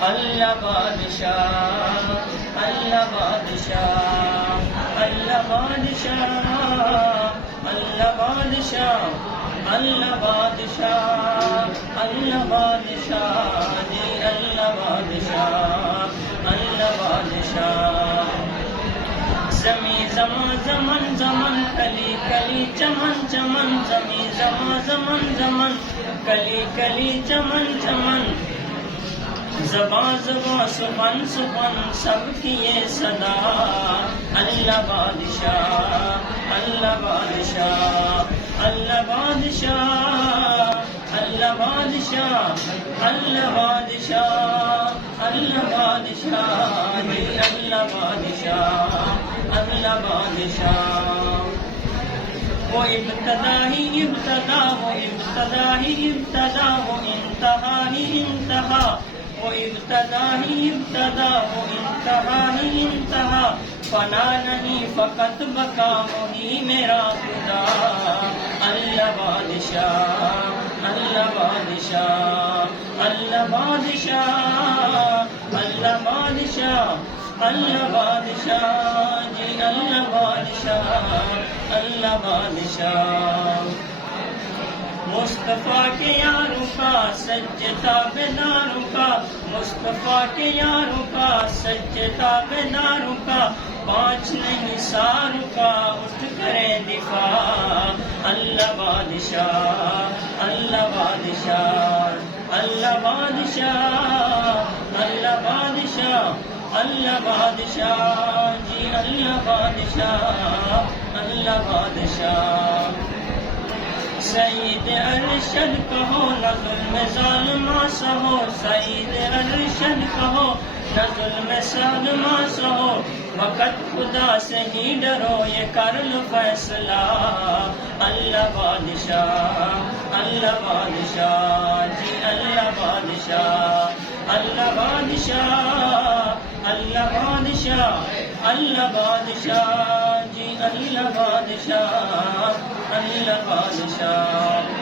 اللہ بادشاہ، اللہ بادشاہ، اللہ بادشاہ، اللہ بادشاہ، اللہ بادشاہ، اللہ بادشاہ، جی اللہ بادشاہ، اللہ بادشاہ۔ زمیں زمان زمن زمن، کلی کلی چمن چمن، زمیں زمان زمن زمن، کلی کلی چمن چمن، زباں زباں سخن سخن، سب کی یہ صدا، اللہ بادشاہ، اللہ بادشاہ، اللہ بادشاہ، اللہ بادشاہ، اللہ بادشاہ، اللہ بادشاہ، جی اللہ بادشاہ، اللہ بادشاہ۔ وہ ابتدا ہی ابتدا، وہ ابتدا ہی ابتدا، وہ انتہا ہی انتہا، وہ ابتدا ہی ابتدا، وہ انتہا ہی انتہا، فنا نہیں فقط بقا وہی میرا خدا، اللہ بادشاہ، اللہ بادشاہ، اللہ بادشاہ، اللہ بادشاہ، اللہ بادشاہ، جی اللہ بادشاہ، اللہ بادشاہ۔ مصطفیٰ کے یاروں کا سجدہ بیداروں کا، مصطفیٰ کے یاروں کا سجدہ بیداروں کا، پانچ نہیں ساروں کا اٹھ کرے دفاع، اللہ بادشاہ، اللہ بادشاہ، اللہ بادشاہ، اللہ بادشاہ، اللہ بادشاہ، جی اللہ بادشاہ، اللہ بادشاہ۔ سعید ارشد کہو نہ ظلم ظالمہ سہو، سعید ارشد کہو نہ ظلم ظالمہ سہو، وقت خدا سے ہی ڈرو یہ کر لو فیصلہ، اللہ بادشاہ، اللہ بادشاہ، جی اللہ بادشاہ، اللہ بادشاہ، اللہ بادشاہ، اللہ بادشاہ، جی اللہ بادشاہ، اللہ بادشاہ۔